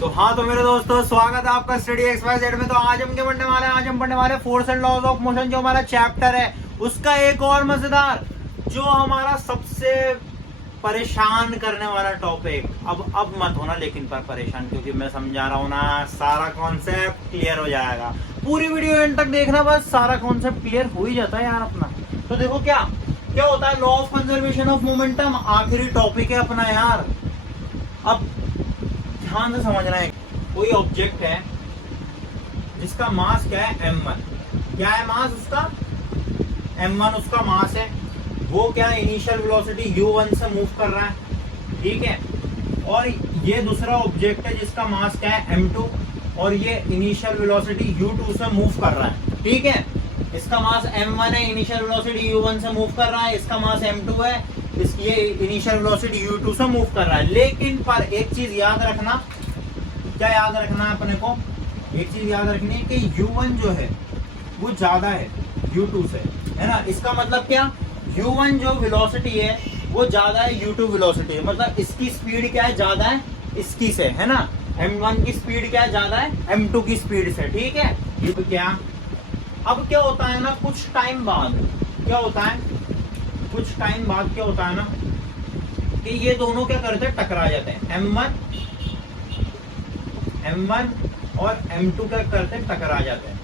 तो हाँ, तो मेरे दोस्तों स्वागत है आपका स्टडी XYZ में। तो आज हम क्या पढ़ने वाले force and laws of motion, जो हमारा चैप्टर है उसका एक और मजेदार, जो हमारा सबसे परेशान करने वाला टॉपिक। अब मत होना लेकिन पर परेशान, क्योंकि मैं समझा रहा हूँ ना, सारा कॉन्सेप्ट क्लियर हो जाएगा। पूरी वीडियो एंड तक देखना, बस सारा कॉन्सेप्ट क्लियर हो ही जाता है यार अपना। तो देखो क्या क्या होता है, law of conservation of momentum आखिरी टॉपिक है अपना यार। अब ध्यान से समझना है, कोई ऑब्जेक्ट है जिसका मास क्या है m1। क्या है मास उसका? m1 उसका मास है। वो क्या इनिशियल वेलोसिटी u1 से मूव कर रहा है, ठीक है। और ये दूसरा ऑब्जेक्ट है जिसका मास क्या है m2, और ये इनिशियल वेलोसिटी u2 से मूव कर रहा है, ठीक है। इसका मास m1 है, इनिशियल वेलोसिटी u1 से मूव कर रहा है। इसका मास m2 है, ये इनिशियल वेलोसिटी u2 से मूव कर रहा है। लेकिन पर एक चीज याद रखना, क्या याद रखना है अपने को? एक चीज याद रखनी है कि u1 जो है वो ज्यादा है u2 से, है ना। इसका मतलब क्या, u1 जो वेलोसिटी है वो ज्यादा है u2 वेलोसिटी है। मतलब इसकी स्पीड क्या है, ज्यादा है इसकी से, है ना। m1 की स्पीड क्या है, ज्यादा है m2 की स्पीड से, ठीक है। ये तो क्या, अब क्या होता है ना, कुछ टाइम बाद क्या होता है, कुछ टाइम बाद क्या होता है ना कि ये दोनों क्या करते हैं, टकरा जाते हैं। m1 और m2 क्या करते हैं, टकरा जाते हैं।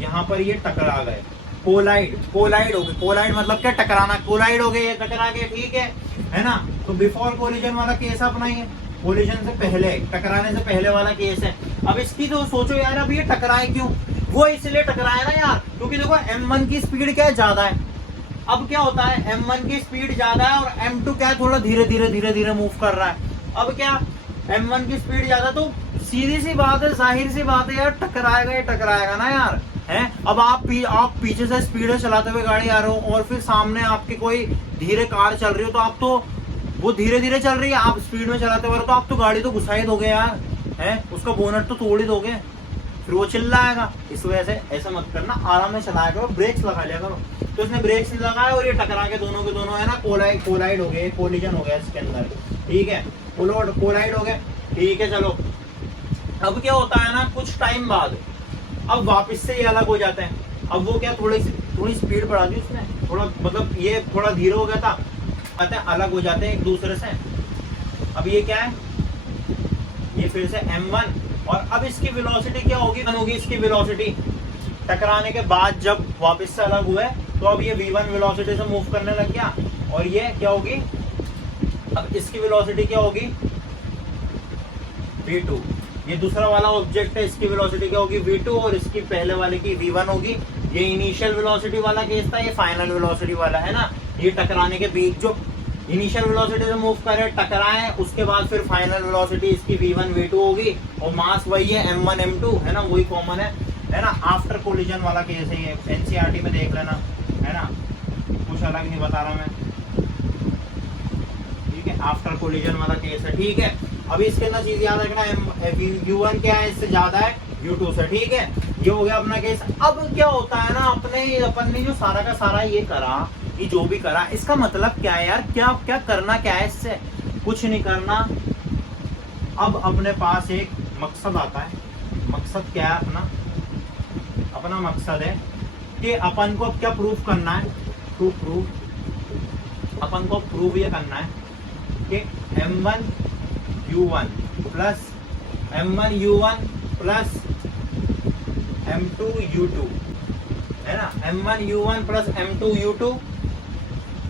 यहाँ पर ये टकरा गए, कोलाइड हो गए। कोलाइड मतलब क्या, टकराना। कोलाइड हो गए, ये टकरा गए, ठीक है ना। तो बिफोर कोलिजन वाला केस अपना ही है, कोलिजन से पहले, टकराने से पहले वाला केस है। अब इसकी तो सोचो यार, अब ये टकराए क्यों? वो इसलिए टकराए ना यार, क्योंकि देखो m1 की स्पीड क्या है, ज्यादा है। अब क्या होता है, m1 की स्पीड ज्यादा है और m2 क्या है, थोड़ा धीरे धीरे मूव कर रहा है। अब क्या, m1 की स्पीड ज्यादा, तो सीधी सी बात है, जाहिर सी बात है यार, टकराएगा ना यार, है। अब आप पीछे से स्पीड चलाते हुए गाड़ी आ रहे हो और फिर सामने आपकी कोई धीरे कार चल रही हो, तो आप तो वो धीरे चल रही है, आप स्पीड में चलाते हुए, तो आप तो गाड़ी तो घुसा ही दोगे यार, है। उसका बोनट तो तोड़ ही दोगे, फिर वो चिल्लाएगा। इस वजह से ऐसा मत करना, आराम में चलाया करो, ब्रेक्स लगा लिया करो। तो इसने ब्रेक्स लगाए और ये टकरा के दोनों के दोनों, है ना, कोलाइड हो गए, कोलिजन हो गया इसके अंदर, ठीक है। कोलाइड हो गए, ठीक है। चलो, अब क्या होता है ना, कुछ टाइम बाद अब वापस से ये अलग हो जाते हैं। अब वो क्या, थोड़ी स्पीड बढ़ा दी उसने, थोड़ा, मतलब ये थोड़ा धीरे हो गया था, कहते हैं अलग हो जाते हैं एक दूसरे से। अब ये क्या है, ये फिर से m1, और अब इसकी वेलोसिटी क्या होगी इसकी वेलोसिटी टकराने के बाद, जब वापस से अलग हुए, तो अब ये v1 वेलोसिटी से मूव करने लग गया, और ये क्या होगी, अब इसकी वेलोसिटी क्या होगी, v2। ये दूसरा वाला ऑब्जेक्ट है, इसकी वेलोसिटी क्या होगी, v2, और इसकी पहले वाले की v1 होगी। ये इनिशियल वेलोसिटी वाला केस था, ये फाइनल वेलोसिटी वाला, है ना। ये टकराने के बीच जो इनिशियल वेलोसिटी से मूव करे, टकराए, उसके बाद फिर फाइनल वेलोसिटी इसकी v1 v2 होगी, और मास वही है m1 m2, है ना, वही कॉमन है ना। आफ्टर कोलिजन वाला केस है ये, एनसीईआरटी में देख लेना, है ना, कुछ अलग नहीं बता रहा मैं, ठीक है। आफ्टर कोलिजन वाला केस है, ठीक है। अभी इसके अंदर चीज याद रखना, u1 क्या है, इससे ज्यादा है u2 से, ठीक है। ये हो गया अपना केस। अब क्या होता है ना, अपन ने जो सारा का सारा ये करा, ये जो भी करा, इसका मतलब क्या है यार, क्या करना क्या है इससे? कुछ नहीं करना। अब अपने पास एक मकसद आता है। मकसद क्या है अपना मकसद है कि अपन को अब क्या प्रूफ करना है, अपन को प्रूव ये करना है कि m1u1 प्लस m2u2, है ना। m1u1 plus m2u2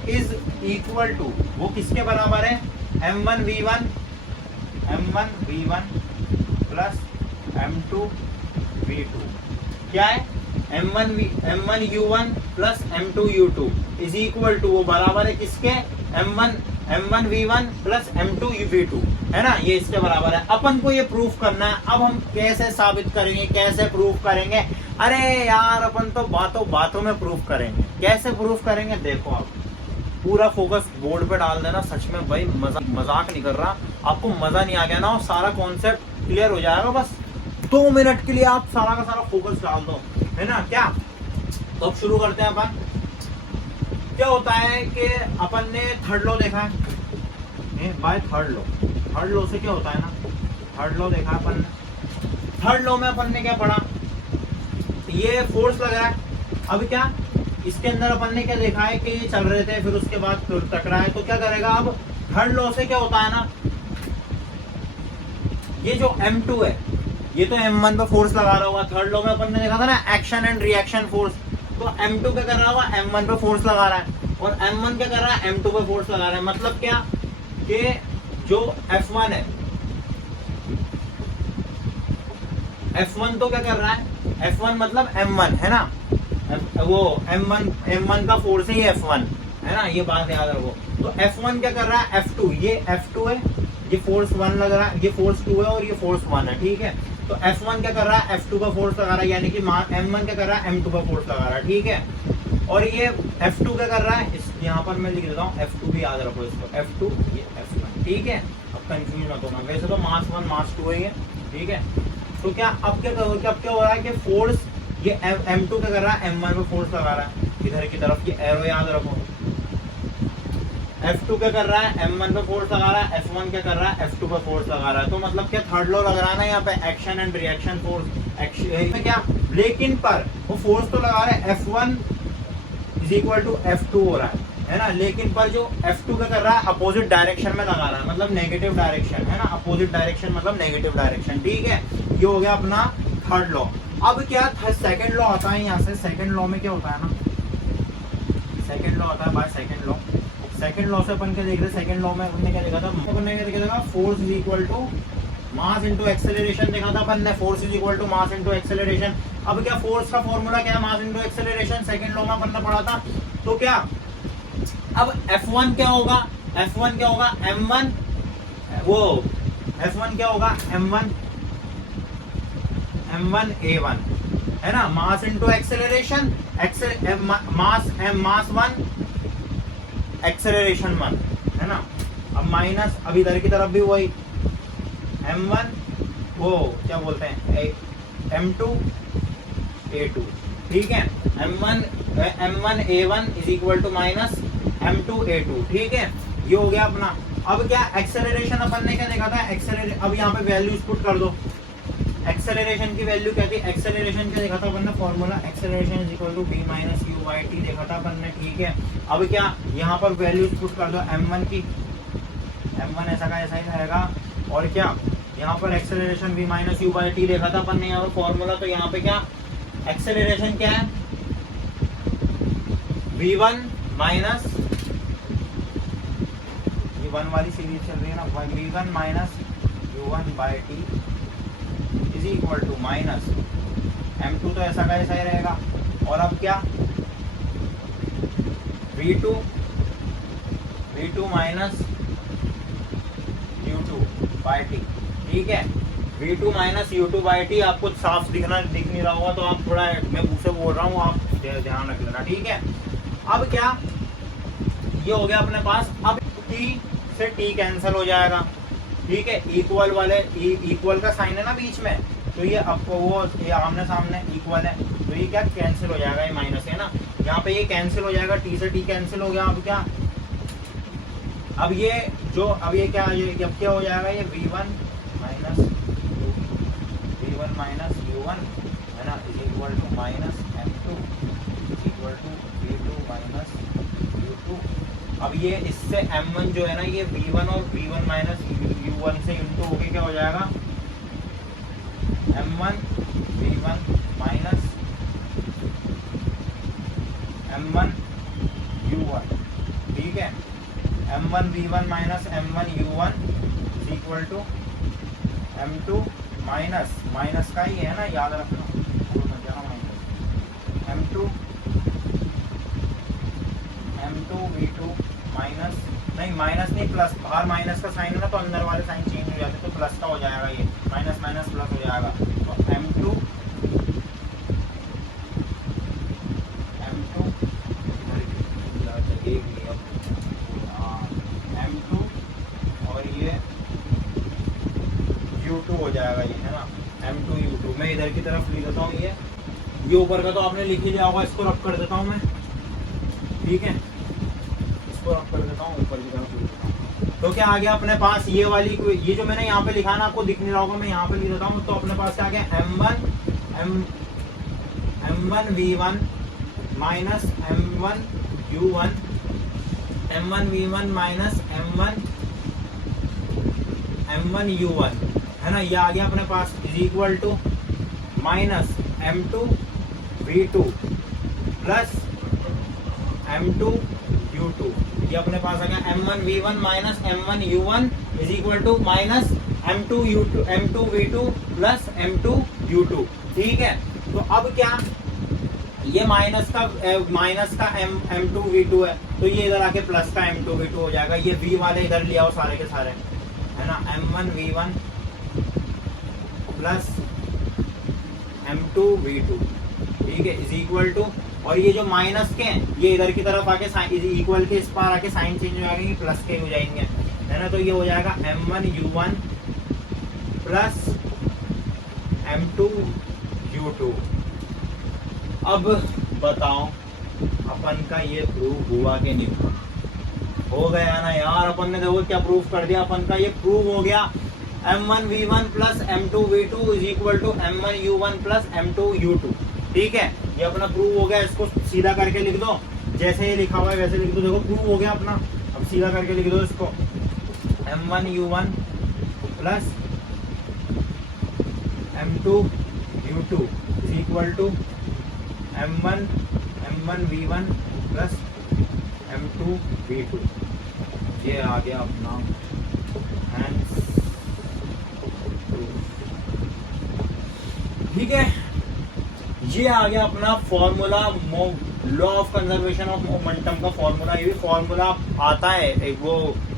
is equal to, वो किसके बराबर है, m1v1 प्लस m2v2। क्या है, m1u1 plus m2u2 is equal to, वो बराबर है किसके, m1v1 प्लस m2v2, है ना। ये इसके बराबर है। अपन को ये प्रूफ करना है। अब हम कैसे साबित करेंगे, कैसे प्रूफ करेंगे? अरे यार, अपन तो बातों में प्रूफ करेंगे। कैसे प्रूफ करेंगे, देखो आप पूरा फोकस बोर्ड पे डाल देना। सच में भाई, मजाक नहीं कर रहा, आपको मजा नहीं आ गया ना, और सारा कॉन्सेप्ट क्लियर हो जाएगा। बस 2 मिनट के लिए आप सारा का सारा फोकस डाल दो, है ना। क्या, तो अब शुरू करते हैं अपन। क्या होता है कि अपन ने थर्ड लॉ देखा है, बाय थर्ड लॉ से क्या होता है ना, थर्ड लॉ देखा अपन ने, थर्ड लॉ में अपन ने क्या पढ़ा, ये फोर्स लग रहा है। अब क्या इसके अंदर अपन ने क्या देखा है कि ये चल रहे थे, फिर उसके बाद फिर टकराए, तो क्या करेगा, अब थर्ड लॉ से क्या होता है ना, ये जो M2 है ये तो M1 पे फोर्स लगा रहा होगा। थर्ड लॉ में अपन ने देखा था ना एक्शन एंड रिएक्शन फोर्स, तो M2 क्या कर रहा होगा, M1 पे फोर्स लगा रहा है, और M1 क्या कर रहा है, M2 पे फोर्स लगा रहा है। मतलब क्या कि जो F1 है, F1 तो क्या कर रहा है, F1 मतलब M1 है ना, वो M1 का फोर्स है ये F1 है ना, ये बात याद रखो। तो F1 क्या कर रहा है, F2, ये F2 है, ये फोर्स 1 लग रहा है, ये फोर्स 2 है और ये फोर्स 1 है, ठीक है। तो F1 क्या कर रहा है, F2 का फोर्स लगा रहा है, यानी कि M1 क्या कर रहा है, M2 का फोर्स लगा रहा है, ठीक है। और ये F2 क्या कर रहा है, इस यहाँ पर मैं लिख देता हूँ, F2 भी याद रखो इसको, F2 ये F1, ठीक है। अब कंफ्यूज मत होना, वैसे तो मास 1 मास 2 है ये, ठीक है। तो क्या अब क्या करोगे, अब क्या हो रहा है कि फोर्स ये M2 क्या कर रहा है, M1 पे फोर्स लगा रहा है इधर की तरफ, ये एरो याद रखो। F2 क्या कर रहा है, M1 पे फोर्स लगा रहा है, F1 क्या कर रहा है, F2 पे फोर्स लगा रहा है। तो मतलब क्या थर्ड लॉ लग रहा है ना यहाँ पे, action and reaction force, action क्या, लेकिन पर वो फोर्स तो लगा रहा है F1 is equal to F2 हो रहा है ना, लेकिन पर जो F2 क्या कर रहा है, अपोजिट डायरेक्शन में लगा रहा है, मतलब नेगेटिव डायरेक्शन है ना, अपोजिट डायरेक्शन मतलब नेगेटिव डायरेक्शन, ठीक है। ये हो गया अपना थर्ड लॉ। अब क्या सेकंड लॉ आता है, यहाँ से सेकंड लॉ में क्या होता है ना, सेकंड लॉ आता है by second law. Second law से अपन क्या देख रहे हैं, सेकंड लॉ में अपन ने क्या देखा था, अपन ने क्या देखा था, force is equal to mass into acceleration देखा था अपन ने, force is equal to mass into acceleration. अब क्या फोर्स का फॉर्मूला क्या है, mass into acceleration, second law में अपन ने पढ़ा था। तो क्या अब F1 क्या होगा, F1 क्या होगा, M1 वो F1 क्या होगा, M1 A1 है ना, मास इनटू एक्सेलरेशन, मास 1 एक्सेलरेशन 1 है ना। अब माइनस, अब इधर की तरफ भी वही M1 वो क्या बोलते हैं, M2 A2, ठीक है। M1 A1 is equal to minus M2 A2, ठीक है। ये हो गया अपना। अब क्या एक्सेलरेशन अपन ने क्या देखा था, अब यहाँ पे वैल्यूज पुट कर दो। एक्सेलरेशन की वैल्यू क्या थी, एक्सेलरेशन क्या देखा था अपन ने, formula acceleration is equal to v minus u by t देखा था अपन ने, ठीक है। अब क्या यहाँ पर वैल्यूज पुट कर दो M1 की, M1 ऐसा का ऐसा ही रहेगा, और क्या यहाँ पर acceleration v minus u by t देखा था अपन ने यहाँ पर फॉर्मूला। तो यहाँ पे क्या एक्सेलरेशन क्या है, v1 माइनस, ये 1 वाली सीरीज चल रही है ना, v1 minus u1 by t is equal to minus M2 तो ऐसा का ऐसा ही रहेगा, और अब क्या V2 minus U2 by T, ठीक है। V2 minus U2 by T आपको साफ दिख नहीं रहा होगा, तो आप थोड़ा, मैं मुंह से बोल रहा हूँ, आप ध्यान रख लेना, ठीक है। अब क्या ये हो गया अपने पास, अब T से T कैंसिल हो जाएगा, ठीक है। इक्वल वाले इक्वल का साइन है ना बीच में, तो ये आपको वो ये आमने सामने इक्वल है, तो ये क्या कैंसिल हो जाएगा, ये माइनस है ना, यहाँ पे ये कैंसिल हो जाएगा, T से T कैंसिल हो गया। अब क्या, अब ये जो अब ये क्या, ये अब क्या हो जाएगा, ये V1 माइनस U1 है ना, is equal to minus M2 is equal to V2 minus U2। अब ये इससे M1 जो है ना, ये V1 और V1 माइनस U1 से इंटू होके क्या हो जाएगा, M1 V1 minus M1 U1, ठीक है। M1 V1 minus M1 U1 is equal to M2 minus का ही है ना, याद रखना, M2 V2 माइनस, नहीं माइनस नहीं प्लस, बाहर माइनस का साइन है ना, तो अंदर वाले साइन चेंज हो जाते हैं, तो प्लस का हो जाएगा, ये माइनस माइनस प्लस हो जाएगा। तो M2 M2 और ये U2 हो जाएगा, ये है ना, M2 U2। मैं इधर की तरफ लिख देता हूँ, ये ऊपर का तो आपने लिख ही लिया होगा, इसको रब कर देता हूँ मैं, ठीक है, इसको रब कर देता हूँ, ऊपर की तरफ लिख देता हूँ। तो क्या आ गया अपने पास ये वाली, ये जो मैंने यहाँ पे लिखा ना आपको दिख नहीं रहा होगा, मैं यहाँ पे लिख देता हूँ। तो अपने पास क्या आ गया M1V1 minus M1U1 M1V1 minus M1U1 है ना, ये आ गया अपने पास is equal to minus M2V2 plus M2U2। ये अपने पास आ गया M1V1 minus M1U1 is equal to minus M2V2 plus M2U2। ठीक है, तो अब क्या, ये माइनस का M2V2 है, तो ये इधर आके प्लस का M2V2 हो जाएगा। ये V वाले इधर ले आओ सारे के सारे, है ना, M1V1 प्लस M2V2, ठीक है, इज इक्वल टू, और ये जो माइनस के हैं ये इधर की तरफ आके साइन इक्वल के इस पार आके साइन चेंज हो जाएंगे, प्लस के हो जाएंगे, है ना। तो ये हो जाएगा M1U1 प्लस M2U2। अब बताओ अपन का ये प्रूव हुआ कि नहीं हुआ? हो गया ना यार, अपन ने देखो क्या प्रूफ कर दिया, अपन का ये प्रूव हो गया। M1V1 plus M2V2 is equal to M1U1 plus M2U2। ठीक है, ये अपना प्रूव हो गया। इसको सीधा करके लिख दो, जैसे ये लिखा हुआ है वैसे लिख दो। देखो प्रूव हो गया अपना। अब सीधा करके लिख दो इसको, M1U1 plus M2U2 is equal to M1V1 plus M2V2। ये आ गया अपना हैंस। ठीक है, ये आ गया अपना formula, law of conservation of momentum का फॉर्मूला। ये भी फॉर्मूला आता है, एक वो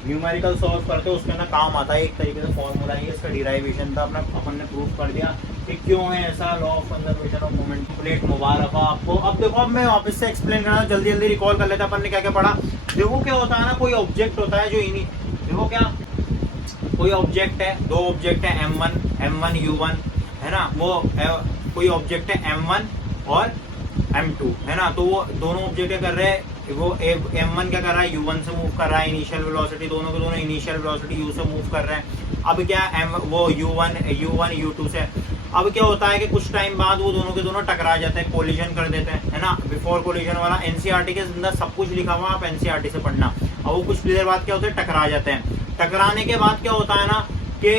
न्यूमेरिकल सॉल्व करते हो उसके ना काम आता है, एक तरीके से फॉर्मूला ही, इसका डिराइवेशन था अपना, अपन ने प्रूफ कर दिया कि क्यों है ऐसा law of conservation of moment. प्लेट मुबारक आपको। अब देखो, अब मैं वापस से एक्सप्लेन करना, जल्दी जल्दी रिकॉल कर लेते हैं अपन ने क्या क्या पढ़ा। देखो क्या होता है ना, कोई ऑब्जेक्ट होता है जो इन्हीं, देखो क्या, कोई ऑब्जेक्ट है, दो ऑब्जेक्ट है M1U1, है ना, वो कोई ऑब्जेक्ट है M1 और M2, है ना। तो वो दोनों ऑब्जेक्ट क्या कर रहे हैं, वो M1 क्या कर रहा है, U1 से मूव कर रहा है, इनिशियल वेलोसिटी, दोनों के दोनों इनिशियल वेलोसिटी U से मूव कर रहे हैं। अब क्या वो U1 U2 से, अब क्या होता है कि कुछ टाइम बाद वो दोनों के दोनों टकरा जाते हैं, कोलिजन कर देते हैं, है ना। बिफोर कोलिजन वाला एनसीईआरटी के अंदर सब कुछ लिखा हुआ, आप एनसीईआरटी से पढ़ना। अब वो कुछ देर बाद क्या होता है, टकरा जाते हैं। टकराने के बाद क्या होता है ना कि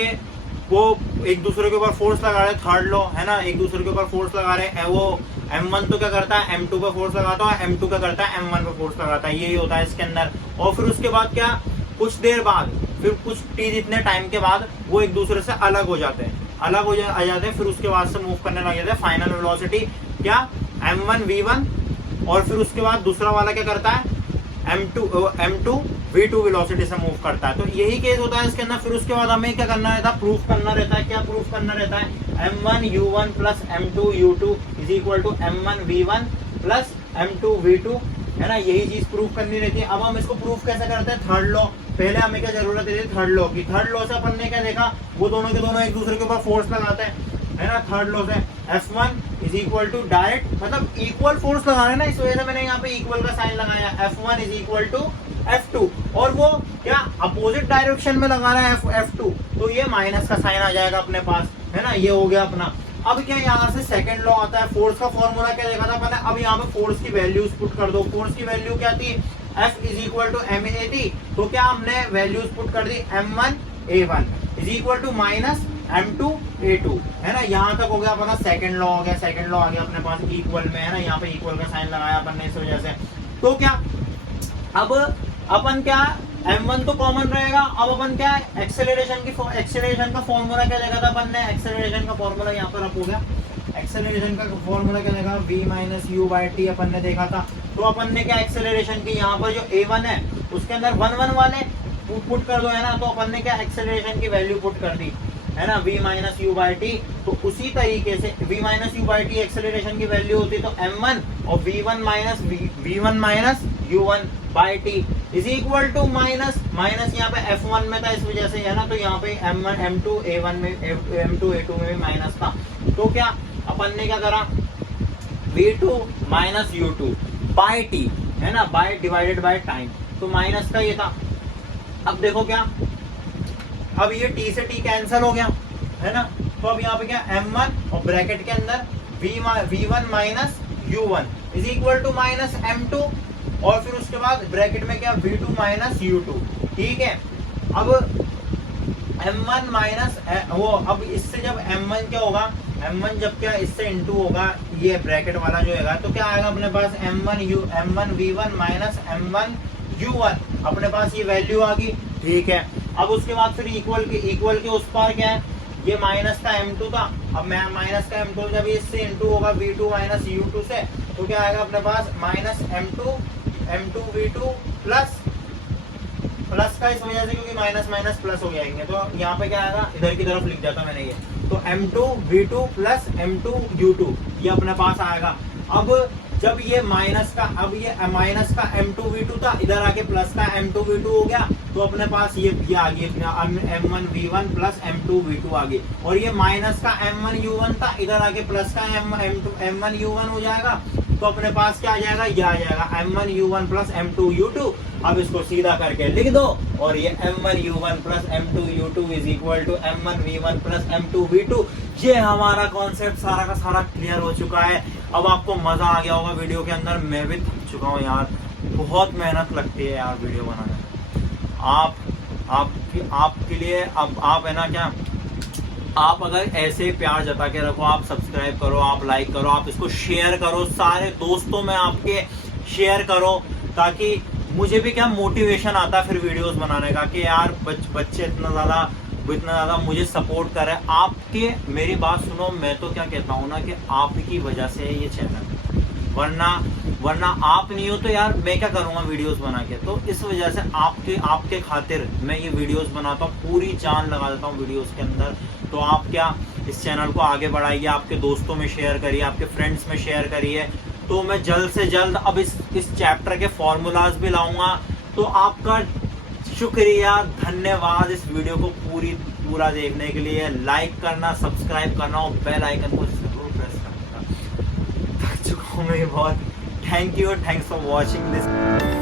वो एक दूसरे के ऊपर फोर्स लगा रहे हैं, थर्ड लॉ, है ना, एक दूसरे के ऊपर फोर्स लगा रहे हैं। वो M1 तो क्या करता है, M2 पे फोर्स लगाता है, M2 क्या करता है, M1 पे फोर्स लगाता है। यही होता है इसके अंदर। और फिर उसके बाद क्या, कुछ देर बाद, फिर कुछ टी जितने टाइम के बाद वो एक दूसरे से अलग हो जाते हैं, अलग हो जाते हैं, फिर उसके बाद से मूव करने लग जाते हैं। फाइनल वेलोसिटी क्या, M1V1, और फिर उसके बाद दूसरा वाला क्या करता है, M2V2 वेलोसिटी से मूव करता है। तो यही केस होता है इसके अंदर। फिर उसके बाद हमें क्या करना रहता है, प्रूफ करना रहता है। क्या प्रूफ करना रहता है, M1U1 plus M2U2 is equal to M1V1 plus M2V2, है ना। यही चीज प्रूफ करनी रहती है। अब हम इसको प्रूफ कैसे करते हैं, थर्ड लॉ। पहले हमें क्या जरूरत है, थर्ड लॉ की। थर्ड लॉ से अपन ने क्या देखा, वो दोनों के दोनों एक दूसरे के ऊपर फोर्स लगाते हैं, है ना। थर्ड लॉ से F1 is equal to direct, मतलब इक्वल फोर्स लगा रहे हैं ना, इस वजह से मैंने यहाँ पे इक्वल का साइन लगाया। F1 is equal to F2, और वो क्या अपोजिट डायरेक्शन में लगा रहा है F2, तो ये माइनस का साइन आ जाएगा अपने पास, है ना। ये हो गया अपना। अब क्या यहाँ से सेकंड लॉ आता है, फोर्स का फॉर्मूला क्या देखा था मैंने। अब यहाँ पे फोर्स की वैल्यूज पुट कर दो। फोर्स की वैल्यू क्या थी, F is equal to ma थी, तो क्या हमने वैल्यूज पुट कर दी, M1A1 is equal to minus M2A2, है ना। यहाँ तक हो गया अपना सेकंड लॉ हो गया। सेकंड लॉ आ गया अपने पास इक्वल में, है ना। यहाँ पे इक्वल का साइन लगाया अपन ने इस वजह से। तो क्या, अब अपन क्या, M1 तो कॉमन रहेगा। अब अपन क्या, एक्सेलरेशन का फॉर्मूला क्या देखा था अपन ने, एक्सेलरेशन का फॉर्मूला यहाँ पर अप हो गया। एक्सेलरेशन का फॉर्मूला क्या देखा, v minus u by T अपन ने देखा था। तो अपन ने क्या, एक्सेलरेशन की यहाँ पर जो A1 है उसके अंदर 1 वाले पुट कर दो, है ना। तो अपन ने क्या, एक्सेलरेशन की वैल्यू पुट कर दी, है ना, v minus u by t. तो उसी तरीके से v minus u by t acceleration की वैल्यू होती है, तो M1 और v1 minus u1 by t is equal to minus यहाँ पे F1 में था इस वजह से, है ना। तो यहाँ पे M1 M2A1 में M2A2 में भी माइनस था। तो क्या अपन ने क्या करा, v2 minus u2 by T, है ना, बाई डिवाइडेड बाई टाइम। तो माइनस का ये था, अब देखो क्या, अब ये t से t कैंसिल हो गया है ना, तो अब यहाँ पे क्या m1 और ब्रैकेट के अंदर v1 minus u1 is equal to minus m2 और फिर उसके बाद ब्रैकेट में क्या v2 माइनस u2। ठीक है, अब m1 माइनस वो, अब इससे जब m1 क्या होगा, m1 जब क्या इससे इंटू होगा ये ब्रैकेट वाला जो है, तो क्या आएगा अपने पास m1 v1 minus m1 u1, अपने पास ये वैल्यू आ गई। ठीक है, अब उसके बाद फिर इक्वल के उस पार क्या है, ये माइनस का m2 था, अब मैं माइनस का m2 जब इससे इंटू होगा v2 माइनस u2 से, तो क्या आएगा अपने पास माइनस m2 v2 प्लस का इस वजह से क्योंकि माइनस माइनस प्लस हो जाएंगे, तो यहाँ पे क्या आएगा, इधर की तरफ लिख जाता मैंने ये, तो m2 v2 plus m2 u2 ये अपने पास आएगा। अब जब ये माइनस का, अब ये माइनस का m2 v2 था, इधर आके प्लस का m2 v2 हो गया, तो अपने पास ये आ गई m1 v1 plus m2 v2 आ गई, और ये माइनस का m1 u1 था, इधर आके प्लस का m1 u1 हो जाएगा, तो अपने पास क्या आ जाएगा, ये आ जाएगा m1 u1 plus m2 u2। अब इसको सीधा करके लिख दो, और ये m1 u1 plus m2 u2 is equal to m1 v1 plus m2 v2। ये हमारा कॉन्सेप्ट सारा का सारा क्लियर हो चुका है। अब आपको मजा आ गया होगा वीडियो के अंदर, मैं भी थक चुका हूँ यार, बहुत मेहनत लगती है यार वीडियो बनाने में। आपके लिए अब आप है ना क्या, आप अगर ऐसे प्यार जता के रखो, आप सब्सक्राइब करो, आप लाइक करो, आप इसको शेयर करो, सारे दोस्तों में आपके शेयर करो, ताकि मुझे भी क्या मोटिवेशन आता है फिर वीडियोस बनाने का, कि यार बच्चे इतना ज़्यादा मुझे सपोर्ट कर रहे हैं। आपके मेरी बात सुनो, मैं तो क्या कहता हूँ ना कि आपकी वजह से है ये चैनल, वरना आप नहीं हो तो यार मैं क्या करूँगा वीडियोस बना के। तो इस वजह से आपके खातिर मैं ये वीडियोस बनाता हूँ, पूरी जान लगा देता हूँ वीडियोस के अंदर। तो आप क्या इस चैनल को आगे बढ़ाइए, आपके दोस्तों में शेयर करिए, आपके फ्रेंड्स में शेयर करिए। तो मैं जल्द से जल्द अब इस चैप्टर के फॉर्मूलाज भी लाऊंगा। तो आपका शुक्रिया, धन्यवाद इस वीडियो को पूरा देखने के लिए। लाइक करना, सब्सक्राइब करना और बेल आइकन को जरूर प्रेस करना। थक चुका हूँ मैं बहुत। Thank you, thanks for watching this.